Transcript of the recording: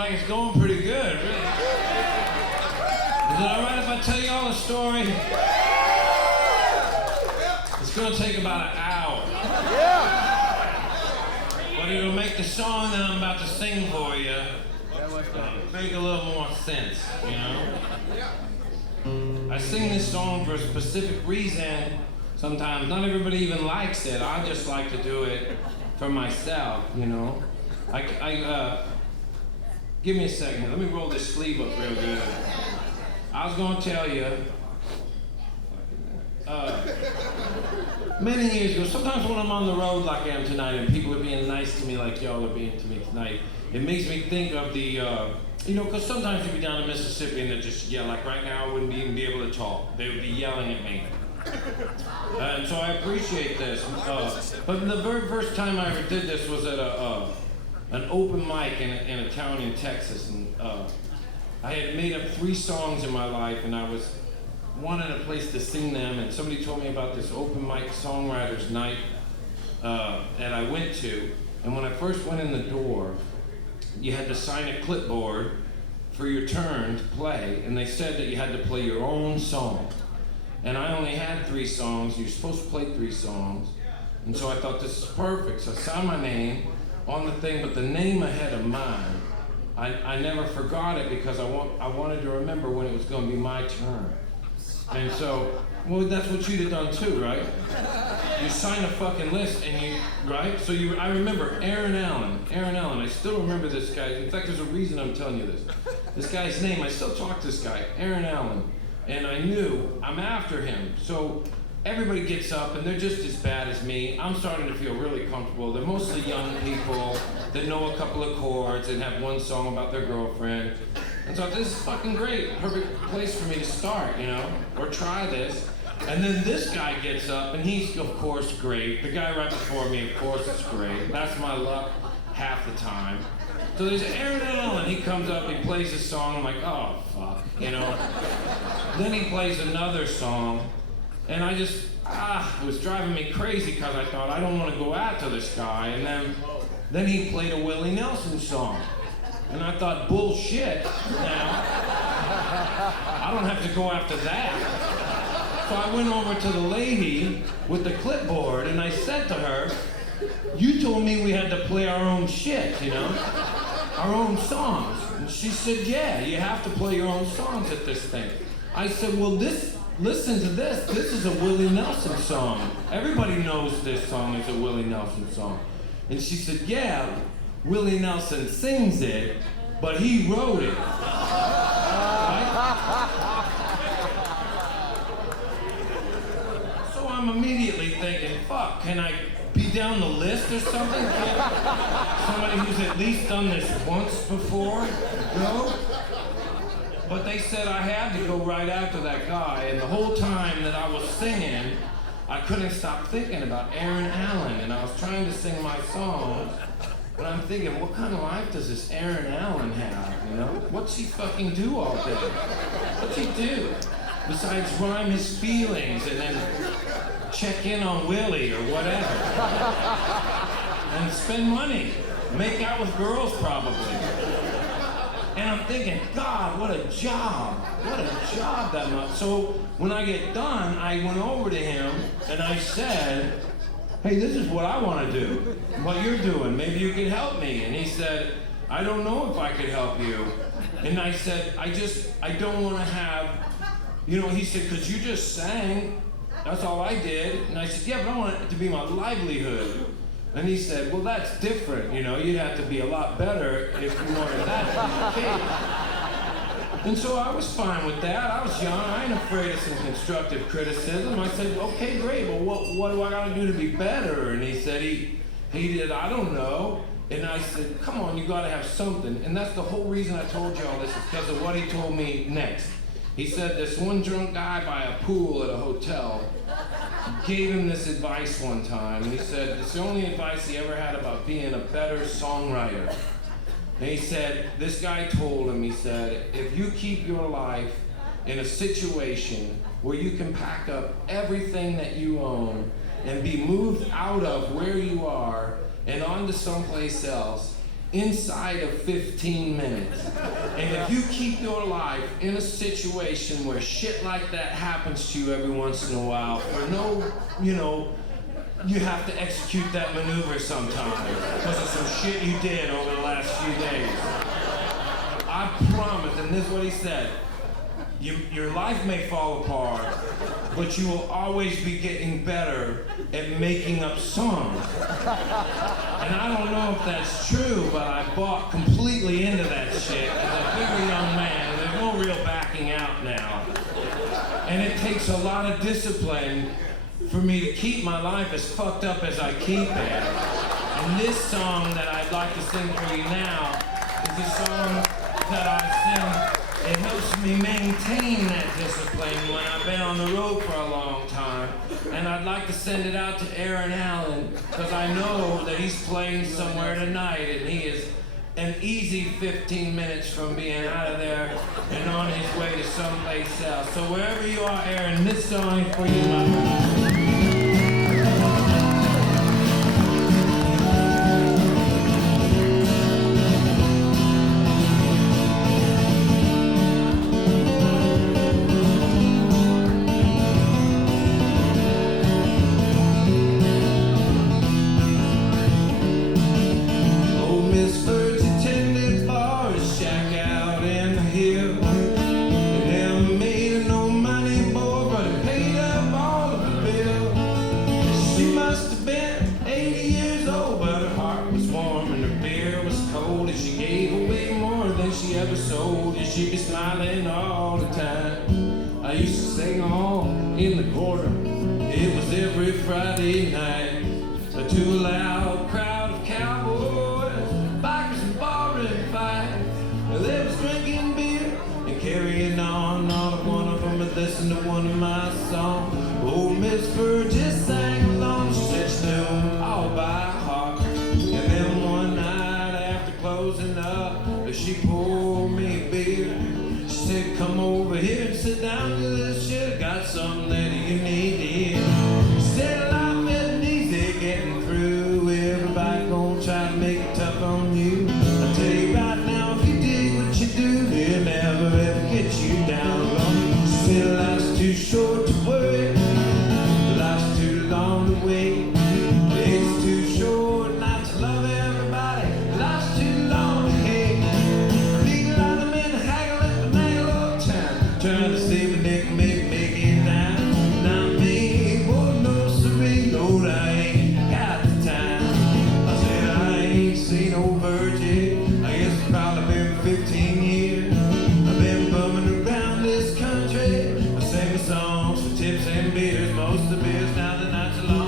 like it's going pretty good, really. Is it all right if I tell you all a story? It's gonna take about an hour. But it'll make the song that I'm about to sing for you make a little more sense, you know? I sing this song for a specific reason. Sometimes not everybody even likes it. I just like to do it for myself, you know? Give me a second. Let me roll this sleeve up real good. I was gonna tell you, many years ago, sometimes when I'm on the road like I am tonight and people are being nice to me like y'all are being to me tonight, it makes me think of the, you know, because sometimes you'd be down in Mississippi and they'd just yell, like right now I wouldn't even be able to talk. They would be yelling at me. And so I appreciate this. But the very first time I ever did this was at an open mic in a town in Texas. And I had made up 3 songs in my life and I was wanted a place to sing them, and somebody told me about this open mic songwriters night that I went to. And when I first went in the door, you had to sign a clipboard for your turn to play, and they said that you had to play your own song. And I only had 3 songs. You're supposed to play 3 songs. And so I thought, this is perfect. So I signed my name on the thing, but the name I had of mine, I never forgot it because I wanted to remember when it was going to be my turn. And so, well, that's what you'd have done too, right? You sign a fucking list and right? So I remember Aaron Allen, I still remember this guy. In fact, there's a reason I'm telling you this. This guy's name, I still talk to this guy, Aaron Allen. And I knew I'm after him. So everybody gets up and they're just as bad as me. I'm starting to feel really comfortable. They're mostly young people that know a couple of chords and have one song about their girlfriend. And so this is fucking great, perfect place for me to start, you know, or try this. And then this guy gets up and he's, of course, great. The guy right before me, of course, is great. That's my luck half the time. So there's Aaron Allen, he comes up, he plays his song, I'm like, oh, fuck, you know. Then he plays another song, and I just, it was driving me crazy because I thought, I don't want to go after this guy. And then he played a Willie Nelson song. And I thought, bullshit, now. I don't have to go after that. So I went over to the lady with the clipboard and I said to her, you told me we had to play our own shit, you know? Our own songs. And she said, yeah, you have to play your own songs at this thing. I said, well, listen to this. This is a Willie Nelson song. Everybody knows this song is a Willie Nelson song. And she said, yeah, Willie Nelson sings it, but he wrote it. Right? So I'm immediately thinking, fuck, can I be down the list or something? Can somebody who's at least done this once before go? But they said I had to go right after that guy, and the whole time that I was singing, I couldn't stop thinking about Aaron Allen, and I was trying to sing my songs. But I'm thinking, what kind of life does this Aaron Allen have, you know? What's he fucking do all day? What's he do? Besides rhyme his feelings and then check in on Willie or whatever. And spend money. Make out with girls, probably. And I'm thinking, God, what a job. What a job that must. So when I get done, I went over to him and I said, hey, this is what I want to do, what you're doing. Maybe you can help me. And he said, I don't know if I could help you. And I said, I don't want to have, you know, he said, because you just sang. That's all I did. And I said, yeah, but I want it to be my livelihood. And he said, well, that's different. You know, you'd have to be a lot better if you wanted that to be the case. And so I was fine with that. I was young. I ain't afraid of some constructive criticism. I said, okay, great. Well, what do I got to do to be better? And he said, he did, I don't know. And I said, come on, you got to have something. And that's the whole reason I told you all this is because of what he told me next. He said this one drunk guy by a pool at a hotel gave him this advice one time. And he said, it's the only advice he ever had about being a better songwriter. And he said, this guy told him, he said, if you keep your life in a situation where you can pack up everything that you own and be moved out of where you are and onto someplace else, inside of 15 minutes. And if you keep your life in a situation where shit like that happens to you every once in a while, for no, you have to execute that maneuver sometime because of some shit you did over the last few days. I promise, and this is what he said, your life may fall apart, but you will always be getting better at making up songs. And I don't know if that's true, but I bought completely into that shit as a very young man, and there's no real backing out now. And it takes a lot of discipline for me to keep my life as fucked up as I keep it. And this song that I'd like to sing for you now is a song that I sing. It helps me maintain that discipline when I've been on the road for a long time. And I'd like to send it out to Aaron Allen, because I know that he's playing somewhere tonight, and he is an easy 15 minutes from being out of there and on his way to someplace else. So wherever you are, Aaron, this song is for you, my friend. She'd be smiling all the time. I used to sing all in the quarter. It was every Friday night. To a loud crowd of cowboys, bikers and barroom fights. They was drinking beer and carrying on. Not one of them had listened to one of my songs. Old Miss Burgess sang along. She said she knew them all by heart. And then one night after closing up, she poured me a beer. She said, come over here and sit down to this shit. Got something that you need to hear. She said, life isn't easy getting through. Everybody gonna try to make it tough on you. I tell you right now, if you dig what you do, they'll never ever get you down low. She said, life's too short to worry. Life's too long to wait. It's too short not to love everybody. Life's too long to hate. Trying to see when they can make it down. Not me, boy, no siree, no, I ain't got the time. I said I ain't seen no virgin. I guess it's probably been 15 years. I've been bumming around this country. I sing songs for tips and beers. Most of the beers now the night's alone.